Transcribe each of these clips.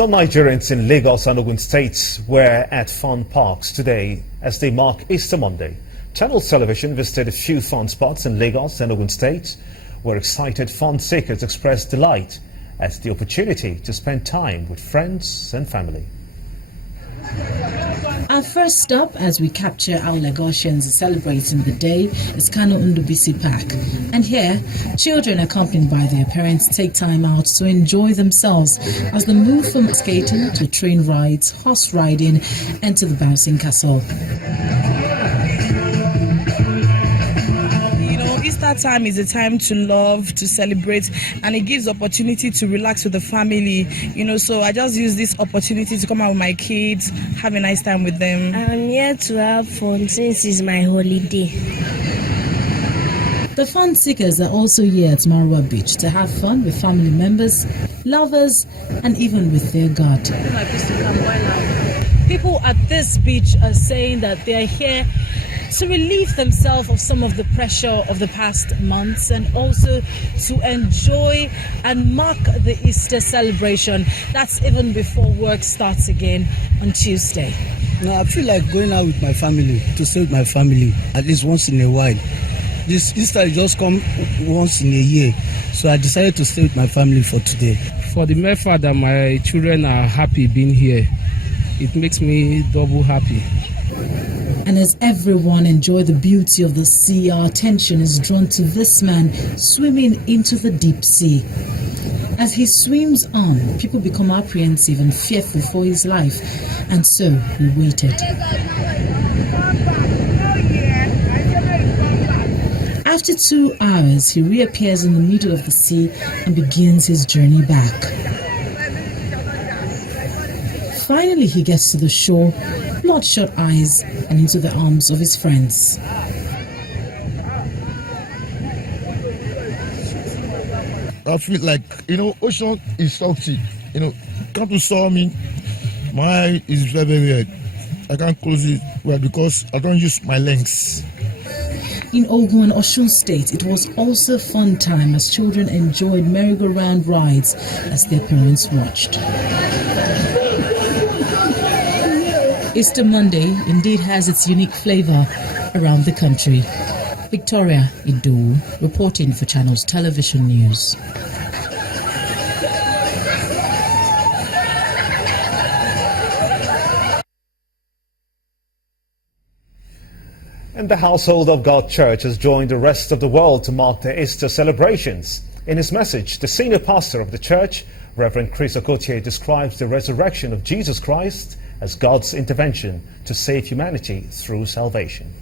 Some Nigerians in Lagos and Ogun states were at fun parks today as they mark Easter Monday. Channels Television visited a few fun spots in Lagos and Ogun states where excited fun seekers expressed delight at the opportunity to spend time with friends and family. Our first stop as we capture our Lagosians celebrating the day is Kano Ndubisi Park. And here, children accompanied by their parents take time out to enjoy themselves as they move from skating to train rides, horse riding and to the bouncing castle. Easter time is a time to love, to celebrate, and it gives opportunity to relax with the family. So I just use this opportunity to come out with my kids, have a nice time with them. I'm here to have fun since it's my holiday. The fun seekers are also here at Marwa Beach to have fun with family members, lovers, and even with their God. People at this beach are saying that they are here to relieve themselves of some of the pressure of the past months and also to enjoy and mark the Easter celebration. That's even before work starts again on Tuesday. No, I feel like going out with my family, to stay with my family at least once in a while. This Easter just come once in a year, so I decided to stay with my family for today. For the mere fact that my children are happy being here, it makes me double happy. And as everyone enjoy the beauty of the sea, our attention is drawn to this man swimming into the deep sea. As he swims on, people become apprehensive and fearful for his life, and so he waited. After 2 hours, he reappears in the middle of the sea and begins his journey back. Finally, he gets to the shore, bloodshot eyes, and into the arms of his friends. I feel like, ocean is salty. Come to saw me, my eye is very, very red. I can't close it well because I don't use my legs. In Ogun and Osun State, it was also a fun time as children enjoyed merry-go-round rides as their parents watched. Easter Monday indeed has its unique flavor around the country. Victoria Idu, reporting for Channels Television News. And the Household of God Church has joined the rest of the world to mark their Easter celebrations. In his message, the senior pastor of the church, Reverend Chris Okotie, describes the resurrection of Jesus Christ as God's intervention to save humanity through salvation.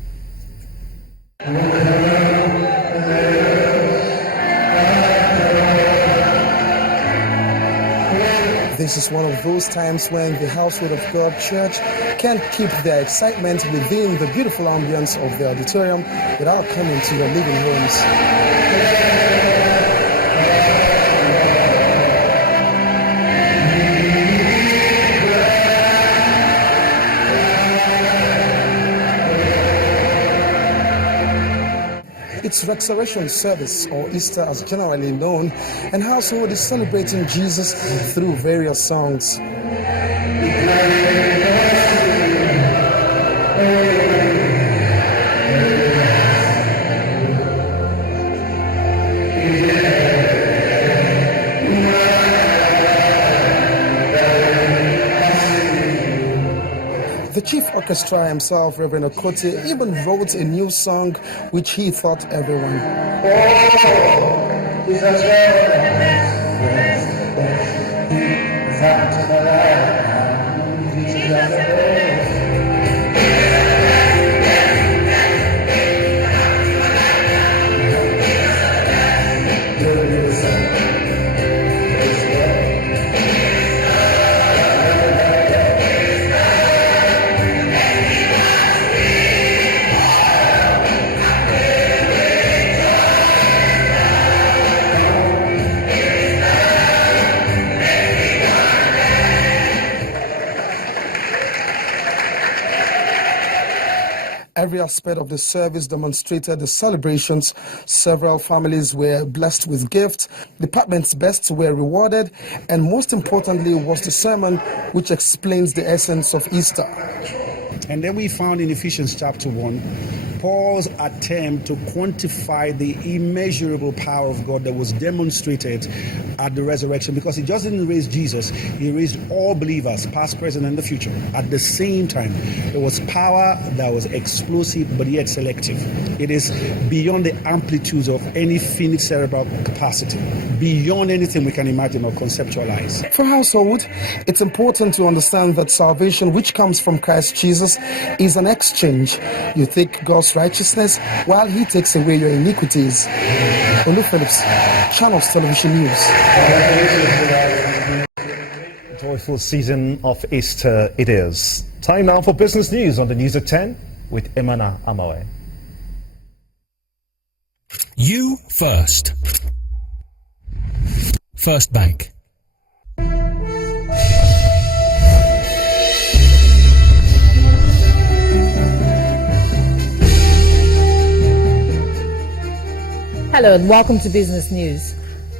This is one of those times when the Household of God Church can't keep their excitement within the beautiful ambience of the auditorium without coming to your living rooms. It's Resurrection Service, or Easter as generally known, and Household is celebrating Jesus through various songs. The chief orchestra himself, Reverend Okotie, even wrote a new song which he thought everyone. Every aspect of the service demonstrated the celebrations. Several families were blessed with gifts, departments' best were rewarded, and most importantly was the sermon which explains the essence of Easter. And then we found in Ephesians chapter 1, Paul's attempt to quantify the immeasurable power of God that was demonstrated at the resurrection, because he just didn't raise Jesus, he raised all believers, past, present, and the future. At the same time, there was power that was explosive but yet selective. It is beyond the amplitudes of any finite cerebral capacity, beyond anything we can imagine or conceptualize. For household, it's important to understand that salvation, which comes from Christ Jesus, is an exchange. You take God's righteousness while he takes away your iniquities. Olu Phillips, Channels Television News. Joyful season of Easter it is. Time now for business news on the News at 10 with Emana Amawe. You first. First Bank. Hello and welcome to Business News.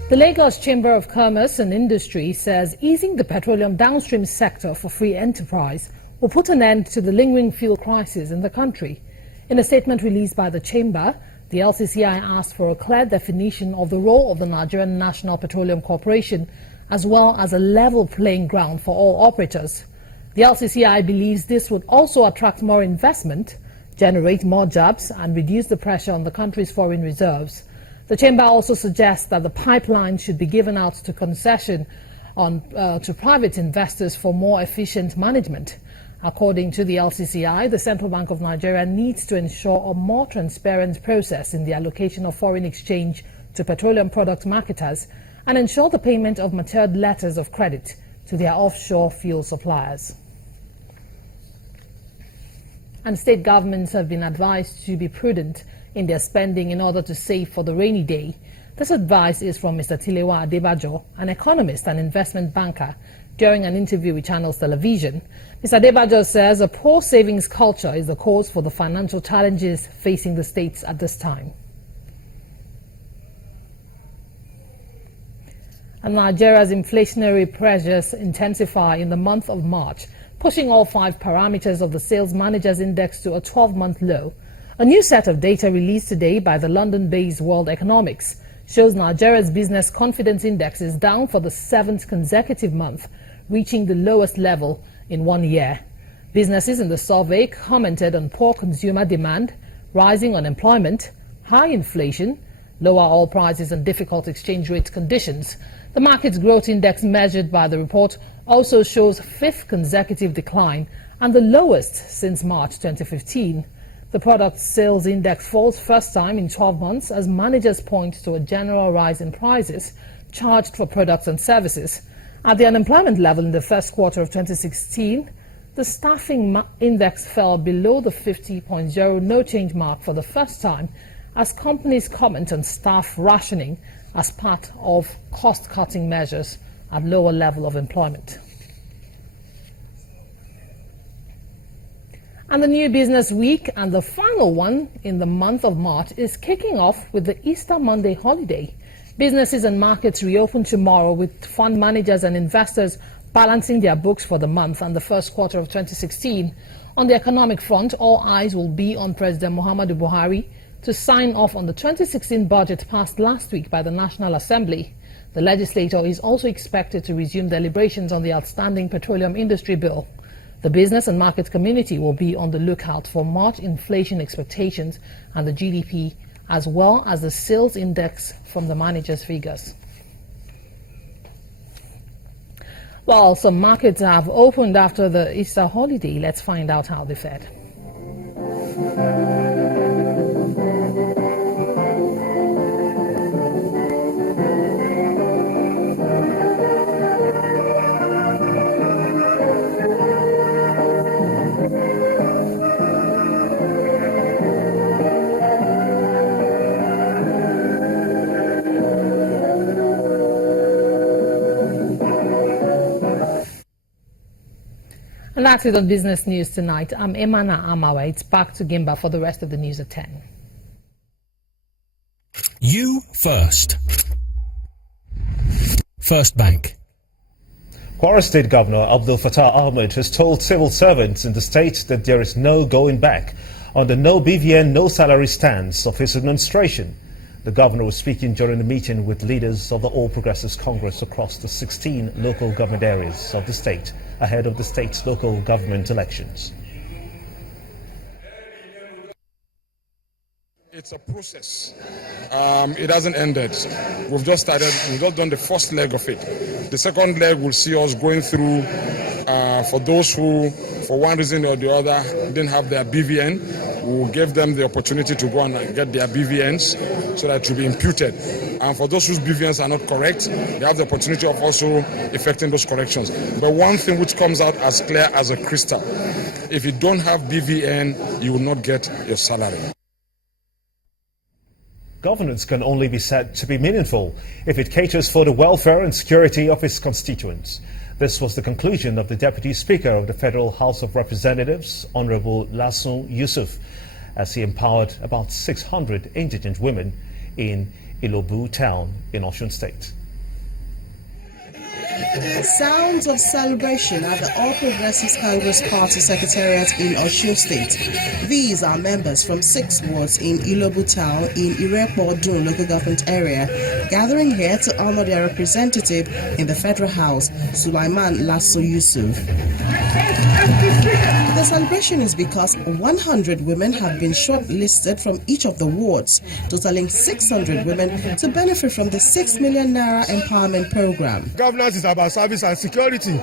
The Lagos Chamber of Commerce and Industry says easing the petroleum downstream sector for free enterprise will put an end to the lingering fuel crisis in the country. In a statement released by the Chamber, the LCCI asked for a clear definition of the role of the Nigerian National Petroleum Corporation, as well as a level playing ground for all operators. The LCCI believes this would also attract more investment, generate more jobs, and reduce the pressure on the country's foreign reserves. The Chamber also suggests that the pipeline should be given out to concession to private investors for more efficient management. According to the LCCI, the Central Bank of Nigeria needs to ensure a more transparent process in the allocation of foreign exchange to petroleum product marketers and ensure the payment of matured letters of credit to their offshore fuel suppliers. And state governments have been advised to be prudent in their spending in order to save for the rainy day. This advice is from Mr. Tilewa Adebajo, an economist and investment banker, during an interview with Channels Television. Mr. Adebajo says a poor savings culture is the cause for the financial challenges facing the states at this time. And Nigeria's inflationary pressures intensify in the month of March, pushing all 5 parameters of the Sales Managers Index to a 12-month low. A new set of data released today by the London-based World Economics shows Nigeria's Business Confidence Index is down for the 7th consecutive month, reaching the lowest level in 1 year. Businesses in the survey commented on poor consumer demand, rising unemployment, high inflation, lower oil prices and difficult exchange rate conditions. The Markets Growth Index measured by the report also shows 5th consecutive decline and the lowest since March 2015. The Product Sales Index falls first time in 12 months as managers point to a general rise in prices charged for products and services. At the unemployment level in the first quarter of 2016, the staffing index fell below the 50.0 no change mark for the first time as companies comment on staff rationing as part of cost-cutting measures at lower level of employment. And the new business week and the final one in the month of March is kicking off with the Easter Monday holiday. Businesses and markets reopen tomorrow with fund managers and investors balancing their books for the month and the first quarter of 2016. On the economic front, all eyes will be on President Muhammadu Buhari to sign off on the 2016 budget passed last week by the National Assembly. The legislature is also expected to resume deliberations on the outstanding petroleum industry bill. The business and market community will be on the lookout for March inflation expectations and the GDP, as well as the sales index from the managers' figures. While some markets have opened after the Easter holiday, let's find out how they fared. And that's it on Business News tonight. I'm Emana Amawa. It's back to Gimba for the rest of the news at 10. You first. First Bank. Kwara State Governor Abdul Fattah Ahmed has told civil servants in the state that there is no going back on the no BVN, no salary stance of his administration. The governor was speaking during a meeting with leaders of the All Progressives Congress across the 16 local government areas of the state ahead of the state's local government elections. It's a process. It hasn't ended. We've just started. We've just done the first leg of it. The second leg will see us going through for those who, for one reason or the other, didn't have their BVN. We will give them the opportunity to go and get their BVNs so that it will be imputed. And for those whose BVNs are not correct, they have the opportunity of also effecting those corrections. But one thing which comes out as clear as a crystal, if you don't have BVN, you will not get your salary. Governance can only be said to be meaningful if it caters for the welfare and security of its constituents. This was the conclusion of the Deputy Speaker of the Federal House of Representatives, Honorable Lasun Yusuf, as he empowered about 600 indigent women in Ilobu town in Osun State. Sounds of celebration at the All Progressives Congress Party Secretariat in Osun State. These are members from 6 wards in Ilobu Town in Irekpo-Odun local government area, gathering here to honor their representative in the Federal House, Sulaiman Lasso Yusuf. The celebration is because 100 women have been shortlisted from each of the wards, totaling 600 women to benefit from the 6 million naira empowerment program. Governance is about service and security.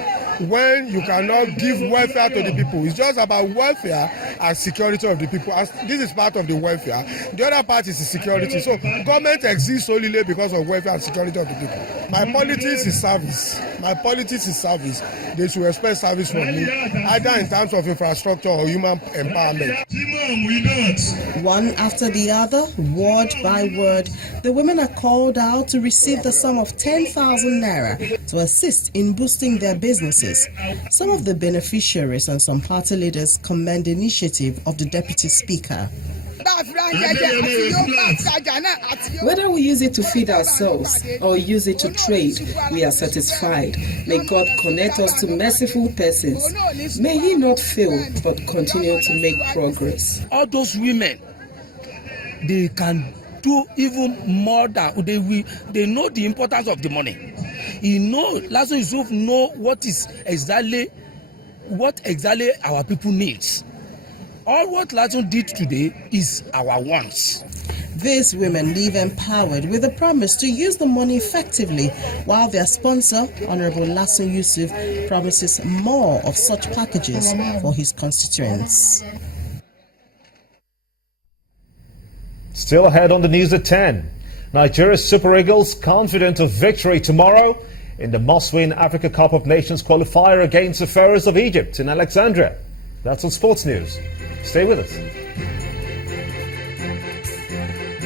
When you cannot give welfare to the people, it's just about welfare and security of the people. As this is part of the welfare, the other part is the security. So government exists solely because of welfare and security of the people. My politics is service. My politics is service. They should expect service from me, either in terms of infrastructure or human empowerment. One after the other, word by word, the women are called out to receive the sum of 10,000 naira to assist in boosting their businesses. Some of the beneficiaries and some party leaders commend the initiative of the Deputy Speaker. Whether we use it to feed ourselves or use it to trade, we are satisfied. May God connect us to merciful persons. May He not fail, but continue to make progress. All those women, they can do even more than they know the importance of the money. Lasso Yusuf know what exactly our people needs. All what Lasso did today is our wants. These women leave empowered with a promise to use the money effectively, while their sponsor, Honorable Lasso Yusuf, promises more of such packages for his constituents. Still ahead on the news at 10. Nigeria's Super Eagles confident of victory tomorrow in the must-win Africa Cup of Nations qualifier against the Pharaohs of Egypt in Alexandria. That's on Sports News. Stay with us.